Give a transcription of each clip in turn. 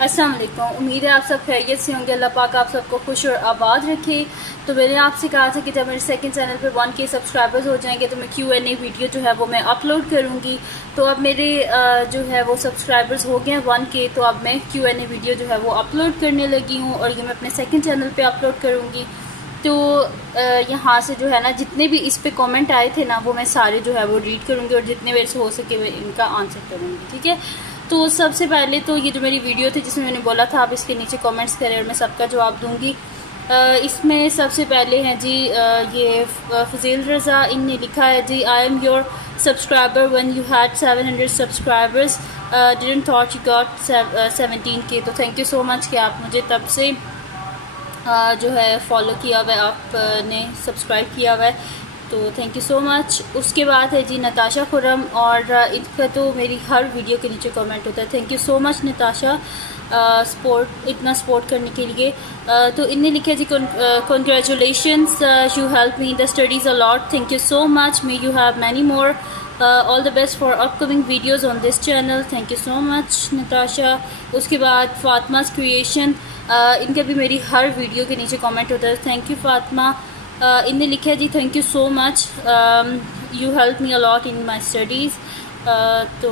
अस्सलाम वालेकुम। उम्मीद है आप सब खैरियत से होंगे। अल्लाह पाक आप सबको खुश और आबाद रखे। तो मैंने आपसे कहा था कि जब मेरे सेकंड चैनल पे 1K सब्सक्राइबर्स हो जाएंगे तो मैं Q&A वीडियो जो है वो मैं अपलोड करूँगी। तो अब मेरे जो है वो सब्सक्राइबर्स हो गए हैं 1K, तो अब मैं Q&A वीडियो जो है वो अपलोड करने लगी हूँ और ये मैं अपने सेकंड चैनल पे अपलोड करूँगी। तो यहाँ से जो है ना जितने भी इस पे कमेंट आए थे ना वो मैं सारे जो है वो रीड करूँगी और जितने मेरे से हो सके मैं इनका आंसर करूँगी, ठीक है। तो सबसे पहले तो ये जो मेरी वीडियो थी जिसमें मैंने बोला था आप इसके नीचे कमेंट्स करें और मैं सबका जवाब दूँगी। इसमें सबसे पहले हैं जी ये फजील रज़ा, इनने लिखा है जी I am your subscriber when you had 700 subscribers, didn't thought you got 17K। तो थैंक यू सो मच कि आप मुझे तब से जो है फॉलो किया हुआ है, आपने सब्सक्राइब किया हुआ है, तो थैंक यू सो मच। उसके बाद है जी नताशा खुरम, और इनका तो मेरी हर वीडियो के नीचे कमेंट होता है। Thank you so much Natasha इतना सपोर्ट करने के लिए। तो इनने लिखा जी congratulations, you help me the studies a lot, thank you so much, may you have many more, all the best for upcoming videos on this channel, thank you so much Natasha. उसके बाद फातिमा's creation, इनका भी मेरी हर video के नीचे comment होता है, thank you Fatima. इनने लिखा है जी thank you so much, you help me a lot in my studies. तो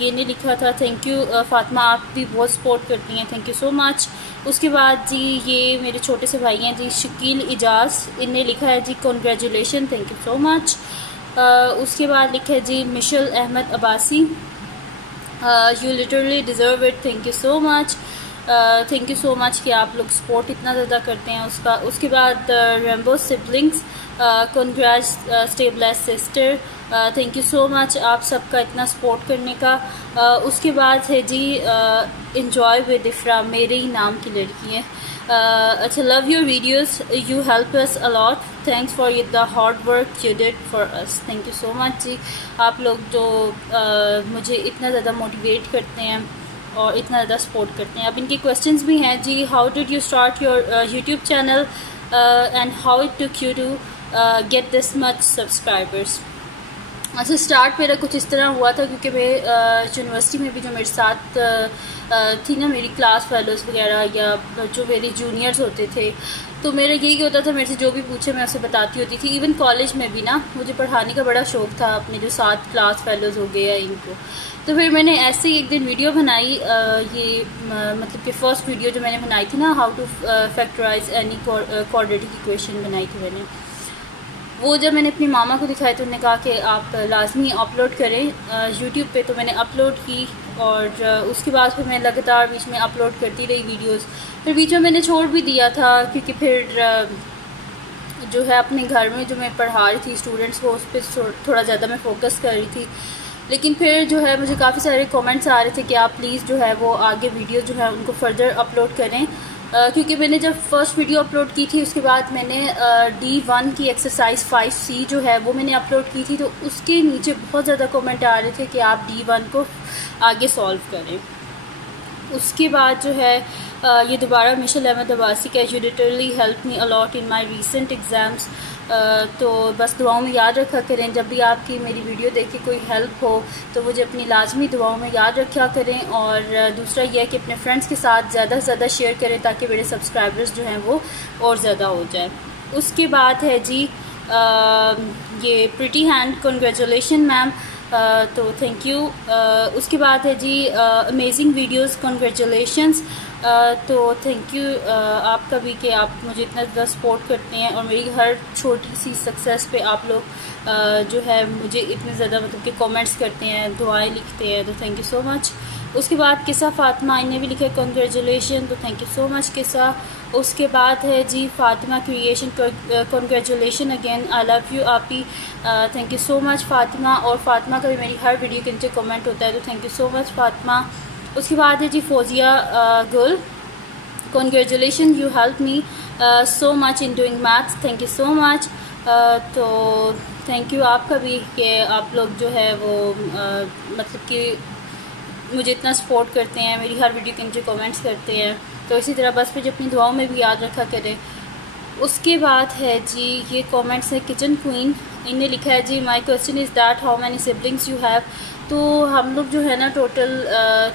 ये ने लिखा था थैंक यू फातिमा, आप भी बहुत सपोर्ट करती हैं, थैंक यू सो मच। उसके बाद जी ये मेरे छोटे से भाई हैं जी शकील इजाज़, इनने लिखा है जी congratulation, thank you so much. उसके बाद लिखा है जी Mishal Ahmed Abbasi, you literally deserve it, thank you so much, thank you so much कि आप लोग सपोर्ट इतना ज़्यादा करते हैं उसका। उसके बाद Rambo siblings, congrats stay blessed sister, thank you so much आप सबका इतना सपोर्ट करने का। उसके बाद है जी इंजॉय विद इफ्रा, मेरे ही नाम की लड़की है, अच्छा love your videos, you help us a lot, thanks for the hard work you did for us, thank you so much जी। आप लोग जो मुझे इतना ज़्यादा मोटिवेट करते हैं और इतना ज़्यादा सपोर्ट करते हैं। अब इनके क्वेश्चंस भी हैं जी, how did you start your YouTube channel and how it took you to get this much subscribers. अच्छा स्टार्ट मेरा कुछ इस तरह हुआ था क्योंकि मैं यूनिवर्सिटी में भी जो मेरे साथ थी ना मेरी क्लास फेलोज़ वगैरह या जो मेरे जूनियर्स होते थे, तो मेरा यही होता था, मेरे से जो भी पूछे मैं उसे बताती होती थी। इवन कॉलेज में भी ना मुझे पढ़ाने का बड़ा शौक़ था अपने जो साथ क्लास फेलोज़ हो गए या इनको। तो फिर मैंने ऐसे ही एक दिन वीडियो बनाई, ये मतलब कि फ़र्स्ट वीडियो जो मैंने बनाई थी ना how to factorise any quadratic equation बनाई थी मैंने। वो जब मैंने अपनी मामा को दिखाई तो उन्होंने कहा कि आप लाजमी अपलोड करें यूट्यूब पे, तो मैंने अपलोड की और उसके बाद फिर मैं लगातार बीच में अपलोड करती रही वीडियोस। फिर बीच में मैंने छोड़ भी दिया था क्योंकि फिर जो है अपने घर में जो मैं पढ़ा रही थी स्टूडेंट्स को उस पर थोड़ा ज़्यादा मैं फोकस कर रही थी। लेकिन फिर जो है मुझे काफ़ी सारे कमेंट्स आ रहे थे कि आप प्लीज़ जो है वो आगे वीडियो जो है उनको फर्दर अपलोड करें, क्योंकि मैंने जब फर्स्ट वीडियो अपलोड की थी उसके बाद मैंने D1 की एक्सरसाइज 5C जो है वो मैंने अपलोड की थी, तो उसके नीचे बहुत ज़्यादा कमेंट आ रहे थे कि आप D1 को आगे सॉल्व करें। उसके बाद जो है ये दोबारा मिशल अहमद अब्बासी का you literally help me a lot in my recent exams, तो बस दुआओं में याद रखा करें, जब भी आपकी मेरी वीडियो देख के कोई हेल्प हो तो मुझे अपनी लाजमी दुआओं में याद रखा करें। और दूसरा यह है कि अपने फ्रेंड्स के साथ ज़्यादा से ज़्यादा शेयर करें ताकि मेरे सब्सक्राइबर्स जो हैं वो और ज़्यादा हो जाए। उसके बाद है जी ये प्रिटी हैंड, कॉन्ग्रेचुलेशन मैम, तो थैंक यू। उसके बाद है जी अमेजिंग वीडियोस, कॉन्ग्रेचुलेशंस, तो थैंक यू आपका भी कि आप मुझे इतना ज़्यादा सपोर्ट करते हैं और मेरी हर छोटी सी सक्सेस पे आप लोग जो है मुझे इतने ज़्यादा मतलब कि कमेंट्स करते हैं, दुआएं लिखते हैं, तो थैंक यू सो मच। उसके बाद किस्सा फातिमा, इन्हें भी लिखा है कॉन्ग्रेचुलेशन, तो थैंक यू सो मच किस्सा। उसके बाद है जी Fatima creation, congratulation again, I love you आपी, thank you so much Fatima. और फातिमा का भी मेरी हर वीडियो के नीचे कमेंट होता है, तो thank you so much Fatima. उसके बाद है जी फोजिया गुल, congratulation, you help me so much in doing maths, thank you so much, तो थैंक यू आपका भी कि आप लोग जो है वो मतलब कि मुझे इतना सपोर्ट करते हैं, मेरी हर वीडियो के नीचे कमेंट्स करते हैं, तो इसी तरह बस फिर अपनी दुआओं में भी याद रखा करें। उसके बाद है जी ये कमेंट्स है किचन क्वीन, इन्हें लिखा है जी my question is that how many siblings you have, तो हम लोग जो है ना टोटल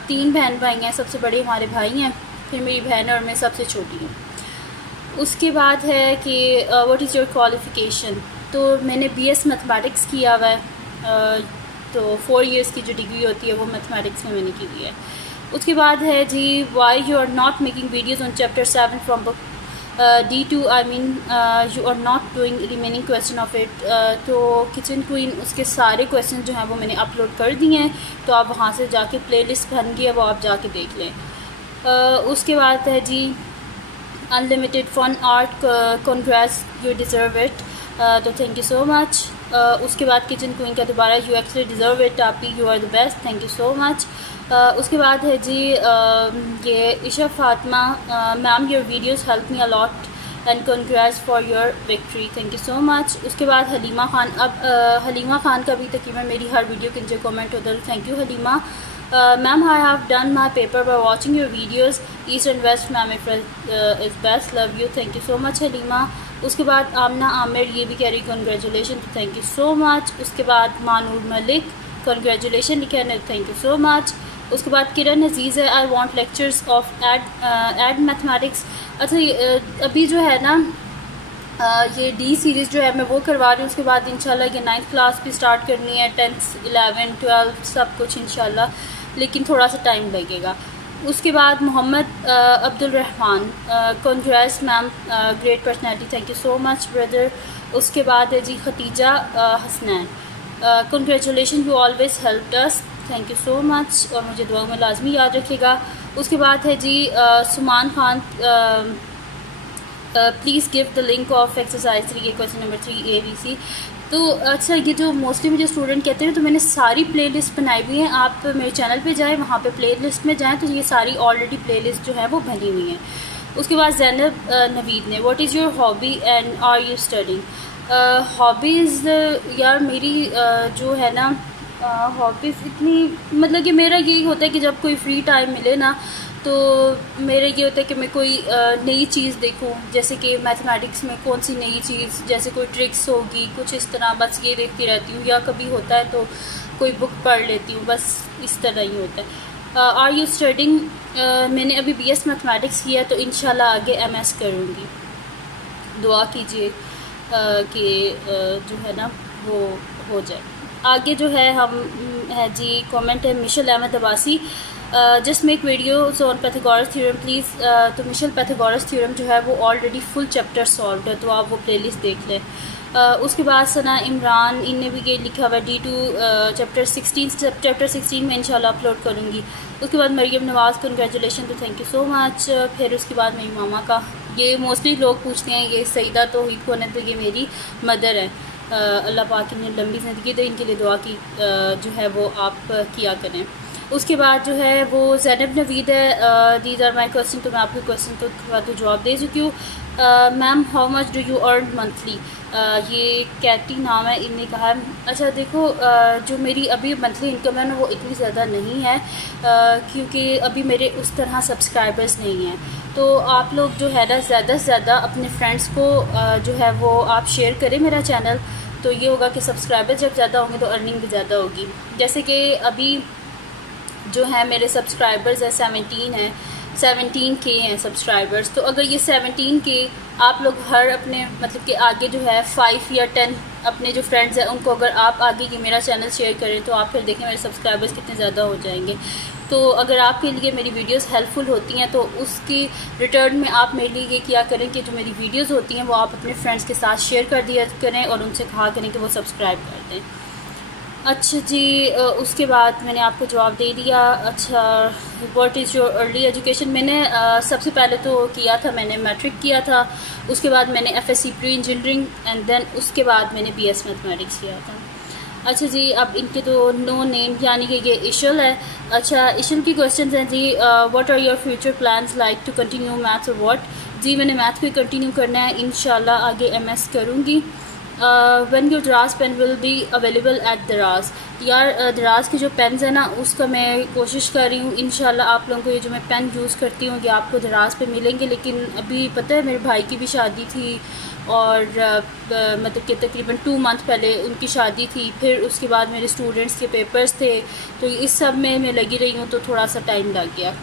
3 बहन भाई हैं। सबसे बड़े हमारे भाई हैं, फिर मेरी बहन और मैं सबसे छोटी हूँ। उसके बाद है कि व्हाट इज़ योर क्वालिफ़िकेशन। तो मैंने BS मैथमेटिक्स किया हुआ है, तो 4 इयर्स की जो डिग्री होती है वो मैथमेटिक्स में मैंने की हुई है। उसके बाद है जी why you are not making videos on chapter 7 from book D2, I mean you are not doing remaining question of it. तो किचन क्वीन उसके सारे क्वेश्चन जो हैं वो मैंने अपलोड कर दिए हैं, तो आप वहाँ से जाके प्लेलिस्ट बन गई है, वो आप जाके देख लें। उसके बाद है जी unlimited fun art, congrats, you deserve it, तो थैंक यू सो मच। उसके बाद किचन क्वीन का दोबारा यू एक्चुअली डिज़र्व इट टापी, you are the best, thank you so much. उसके बाद है जी ये Isha Fatima, ma'am your videos help me a lot and congrats for your victory, thank you so much. उसके बाद हलीमा खान, अब हलीमा खान का भी तकरीबन मेरी हर वीडियो के नीचे कमेंट होता है, thank you Halima. Ma'am I have done my paper by watching your videos, east and west ma'am is best, love you, thank you so much Halima. उसके बाद आमना आमिर, ये भी कह रही कॉन्ग्रेचुलेशन, तो थैंक यू सो मच। उसके बाद मानूर मलिक, कॉन्ग्रेचुलेशन लिखा है, थैंक यू सो मच। उसके बाद किरण अजीज़ है, I want lectures of ed mathematics. अच्छा अभी जो है ना ये D सीरीज़ जो है मैं वो करवा रही हूँ। उसके बाद इंशाल्लाह ये 9th क्लास भी स्टार्ट करनी है, 10th 11th 12th सब कुछ इंशाल्लाह, लेकिन थोड़ा सा टाइम लगेगा। उसके बाद Mohammad Abdul Rahman, congrats ma'am, great personality, thank you so much brother. उसके बाद है जी Khatija Hasnain, congratulation you always helped us, thank you so much, और मुझे दुआ में लाजमी याद रखिएगा। उसके बाद है जी Suman Khan, please give the link of exercise 3 के क्वेश्चन नंबर 3 ABC। तो अच्छा ये जो मोस्टली मुझे स्टूडेंट कहते हैं, तो मैंने सारी प्लेलिस्ट बनाई हुई हैं, आप मेरे चैनल पे जाएं, वहाँ पे प्लेलिस्ट में जाएं तो ये सारी ऑलरेडी प्लेलिस्ट जो है वो बनी हुई हैं। उसके बाद जैनब नवीद ने, what is your hobby and are you studying. Hobbies यार मेरी जो है ना हॉबीज़ इतनी, मतलब कि मेरा यही होता है कि जब कोई फ्री टाइम मिले ना तो मेरा ये होता है कि मैं कोई नई चीज़ देखूं, जैसे कि मैथमेटिक्स में कौन सी नई चीज़, जैसे कोई ट्रिक्स होगी कुछ इस तरह, बस ये देखती रहती हूँ, या कभी होता है तो कोई बुक पढ़ लेती हूँ, बस इस तरह ही होता है। आर यू स्टडिंग, मैंने अभी BS मैथमेटिक्स किया, तो इंशाल्लाह आगे MS करूँगी, दुआ कीजिए कि जो है ना वो हो जाए। आगे जो है हम है जी कमेंट है Michelle Ahmed Abbasi, just make videos on Pythagoras theorem please. तो मिशेल पैथागोरस थ्योरम जो है वो ऑलरेडी फुल चैप्टर सॉल्व है, तो आप वो प्लेलिस्ट देख लें। उसके बाद सना इमरान, इनने भी ये लिखा हुआ D2 चैप्टर 16 में इंशाल्लाह अपलोड करूँगी। उसके बाद मरियम नवाज़, कंग्रेचुलेशन, तो थैंक यू सो मच। फिर उसके बाद मेरी मामा का, ये मोस्टली लोग पूछते हैं ये सईदा तौहीद कौन है, तो ये मेरी मदर है, अल्लाह पाक ने लंबी ज़िंदगी दे, इनके लिए दुआ की जो है वो आप किया करें। उसके बाद जो है वो जैनब नवीद है, दीज आर माई क्वेश्चन, तो मैं आपके क्वेश्चन तो जवाब दे चुकी हूँ। Ma'am how much do you earn monthly, ये कैटी नाम है, इनने कहा है। अच्छा देखो जो मेरी अभी मंथली इनकम है ना वो इतनी ज़्यादा नहीं है, क्योंकि अभी मेरे उस तरह सब्सक्राइबर्स नहीं हैं। तो आप लोग जो है ना ज़्यादा से ज़्यादा अपने फ्रेंड्स को जो है वो आप शेयर करें मेरा चैनल, तो ये होगा कि सब्सक्राइबर्स जब ज़्यादा होंगे तो अर्निंग भी ज़्यादा होगी। जैसे कि अभी जो है मेरे सब्सक्राइबर्स है 17K हैं सब्सक्राइबर्स, तो अगर ये 17K आप लोग हर अपने मतलब कि आगे जो है 5 या 10 अपने जो फ्रेंड्स हैं उनको अगर आप आगे ये मेरा चैनल शेयर करें, तो आप फिर देखें मेरे सब्सक्राइबर्स कितने ज़्यादा हो जाएंगे। तो अगर आपके लिए मेरी वीडियोस हेल्पफुल होती हैं तो उसकी रिटर्न में आप मेरे लिए ये किया करें कि जो मेरी वीडियोस होती हैं वो आप अपने फ्रेंड्स के साथ शेयर कर दिया करें और उनसे कहा करें कि वो सब्सक्राइब कर दें। अच्छा जी, उसके बाद मैंने आपको जवाब दे दिया। अच्छा, what is your early education, मैंने सबसे पहले तो किया था, मैंने मैट्रिक किया था, उसके बाद मैंने FSC pre engineering and then उसके बाद मैंने BS मैथमेटिक्स किया था। अच्छा जी, अब इनके तो नो नेम, यानी कि ये इशल है। अच्छा, इशल की क्वेश्चन हैं जी, what are your future plans like to continue maths और व्हाट। जी मैंने मैथ को कंटिन्यू करना है, इंशाल्लाह आगे MS करूँगी। When your Daraz pen will be available at Daraz. यार दराज के जो पेन्स है ना उसका मैं कोशिश कर रही हूँ इंशाल्लाह आप लोगों को ये जो मैं पेन यूज़ करती हूँ ये आपको दराज पे मिलेंगे। लेकिन अभी पता है मेरे भाई की भी शादी थी और मतलब कि तकरीबन 2 मंथ पहले उनकी शादी थी, फिर उसके बाद मेरे स्टूडेंट्स के पेपर्स थे, तो इस सब में मैं लगी रही हूँ तो थोड़ा सा टाइम लग गया।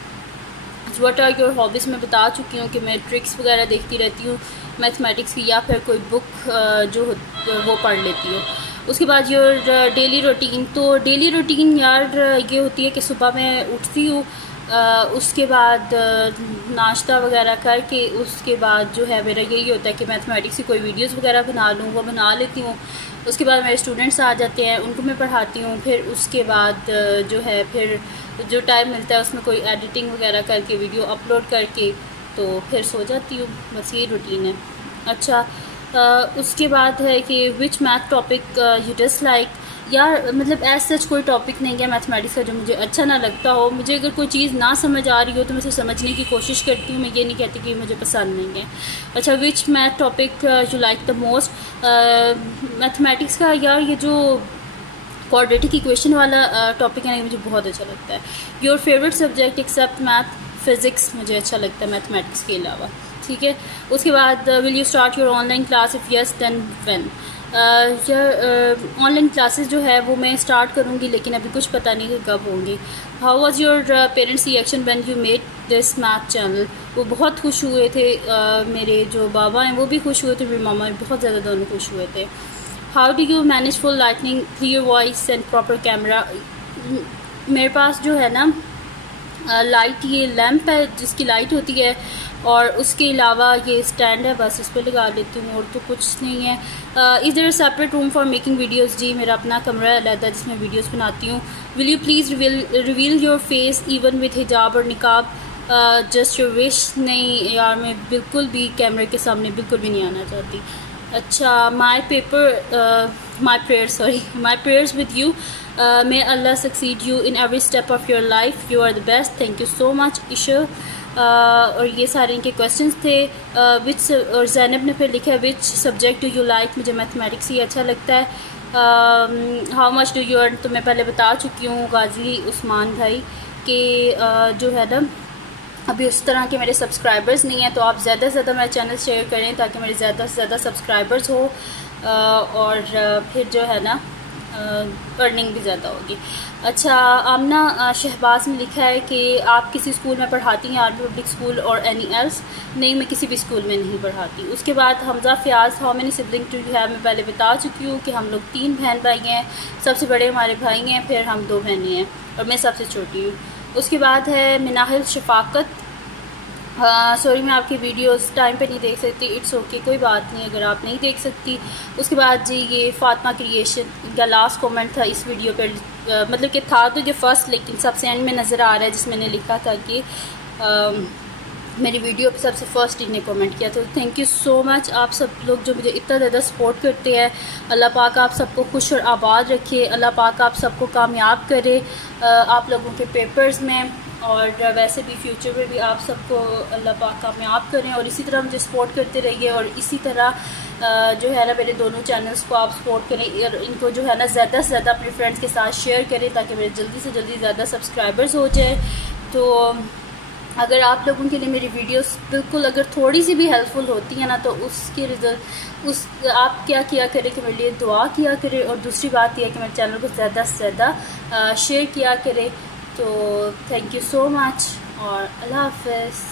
व्हाट आर योर हॉबीज़ मैं बता चुकी हूँ कि मैं ट्रिक्स वगैरह देखती रहती हूँ मैथमेटिक्स की, या फिर कोई बुक जो वो पढ़ लेती हूँ। उसके बाद योर डेली रूटीन, तो डेली रूटीन यार ये होती है कि सुबह मैं उठती हूँ, उसके बाद नाश्ता वगैरह करके उसके बाद जो है मेरा यही होता है कि मैथमेटिक्स की कोई वीडियोस वगैरह बना लूँ, वो बना लेती हूँ। उसके बाद मेरे स्टूडेंट्स आ जाते हैं, उनको मैं पढ़ाती हूँ। फिर उसके बाद जो है फिर जो टाइम मिलता है उसमें कोई एडिटिंग वगैरह करके वीडियो अपलोड करके तो फिर सो जाती हूँ। बस ये रूटीन है। अच्छा उसके बाद है कि विच मैथ टॉपिक यू डिसलाइक। यार मतलब एज सच कोई टॉपिक नहीं है मैथमेटिक्स का जो मुझे अच्छा ना लगता हो। मुझे अगर कोई चीज़ ना समझ आ रही हो तो मैं उसे समझने की कोशिश करती हूँ, मैं ये नहीं कहती कि मुझे पसंद नहीं है। अच्छा which math topic you like the most. Mathematics का यार ये जो क्वाड्रेटिक इक्वेशन वाला टॉपिक है ना मुझे बहुत अच्छा लगता है। Your favourite subject except math. Physics मुझे अच्छा लगता है मैथमेटिक्स के अलावा, ठीक है। उसके बाद will you start your online class, if yes then when. Online classes जो है वो मैं स्टार्ट करूँगी लेकिन अभी कुछ पता नहीं कि कब होंगी। How was your parents reaction when you made this math channel. वो बहुत खुश हुए थे, मेरे जो बाबा हैं वो भी खुश हुए थे, मेरी मामा बहुत ज़्यादा दोनों खुश हुए थे। How do you manage full lightning, clear voice and proper camera. मेरे पास जो है ना लाइट ये लैंप है जिसकी लाइट होती है और उसके अलावा ये स्टैंड है, बस इस पर लगा लेती हूँ और तो कुछ नहीं है। Is there a separate room for making videos. जी मेरा अपना कमरा अलग है जिसमें वीडियोज़ बनाती हूँ। Will you please reveal your face even with हिजाब और निकाब, जस्ट योर विश। नहीं यार मैं बिल्कुल भी कैमरे के सामने बिल्कुल भी नहीं आना चाहती। अच्छा my prayers with you, may Allah succeed you in every step of your life, you are the best, thank you so much Esha. और ये सारे इनके क्वेश्चंस थे। विच और जैनब ने फिर लिखा है which subject do you like. मुझे मैथमेटिक्स ही अच्छा लगता है। How much do you earn, तो मैं पहले बता चुकी हूँ गाजी उस्मान भाई कि जो है ना अभी उस तरह के मेरे सब्सक्राइबर्स नहीं हैं, तो आप ज़्यादा से ज़्यादा मेरा चैनल शेयर करें ताकि मेरे ज़्यादा से ज़्यादा सब्सक्राइबर्स हो और फिर जो है ना अर्निंग भी ज़्यादा होगी। अच्छा आमना शहबाज ने लिखा है कि आप किसी स्कूल में पढ़ाती हैं, आर्मी पब्लिक स्कूल और एनी एल्स। नहीं मैं किसी भी स्कूल में नहीं पढ़ाती। उसके बाद Hamza Fayaz, how many sibling to you have. मैं पहले बता चुकी हूँ कि हम लोग 3 बहन भाई हैं, सबसे बड़े हमारे भाई हैं, फिर हम 2 बहनें हैं और मैं सबसे छोटी हूँ। उसके बाद है मिनाहिल शफाकत, सॉरी मैं आपकी वीडियोस टाइम पे नहीं देख सकती, इट्स ओके कोई बात नहीं अगर आप नहीं देख सकती। उसके बाद जी ये फातिमा क्रिएशन का लास्ट कमेंट था इस वीडियो पर, मतलब कि था तो जो फर्स्ट लेकिन सबसे एंड में नज़र आ रहा है जिसमें मैंने लिखा था कि मेरी वीडियो पे सबसे फर्स्ट इन्हें कमेंट किया। तो थैंक यू सो मच आप सब लोग जो मुझे इतना ज़्यादा सपोर्ट करते हैं। अल्लाह पाक आप सबको खुश और आबाद रखे, अल्लाह पाक आप सबको कामयाब करे आप लोगों के पेपर्स में, और वैसे भी फ्यूचर में भी आप सबको अल्लाह पाक कामयाब करें और इसी तरह मुझे सपोर्ट करते रहिए। और इसी तरह जो है ना मेरे दोनों चैनल्स को आप सपोर्ट करें और इनको जो है ना ज़्यादा से ज़्यादा अपने फ्रेंड्स के साथ शेयर करें ताकि मेरे जल्दी से जल्दी ज़्यादा सब्सक्राइबर्स हो जाए। तो अगर आप लोगों के लिए मेरी वीडियोस बिल्कुल अगर थोड़ी सी भी हेल्पफुल होती है ना तो उसके रिजल्ट आप क्या किया करें कि मेरे लिए दुआ किया करें, और दूसरी बात यह है कि मेरे चैनल को ज़्यादा से ज़्यादा शेयर किया करें। तो थैंक यू सो मच और अल्लाह हाफ़िज़।